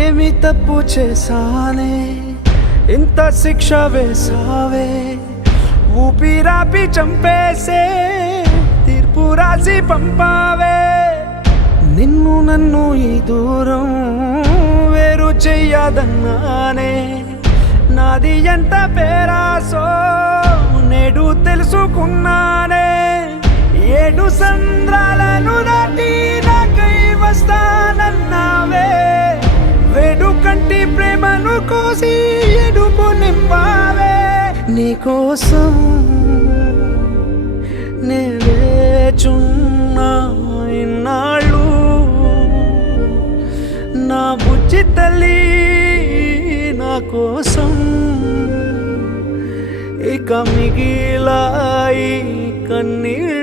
ఏమి తప్పు చేశానే ఇంత శిక్ష వేసావే, ఊపిరాపి చంపేసే తీర్పు రాసి పంపావే. నిన్ను నన్ను ఈ దూరం వేరు చెయ్యదన్నానే, నాది ఎంత పేరాసో నేడు తెలుసుకున్నానే. 7 సంద్రాలను దాటి నాకై వస్తానన్నావే, వేడు కంటి ప్రేమను కోసి ఎడుపు నింపావే. నీకోసం నే వేచున్నా ఇన్నాళ్ళు, నా బుజ్జి తల్లి నా కోసం. ఇక మిగిలాయి కన్నీళ్ళు.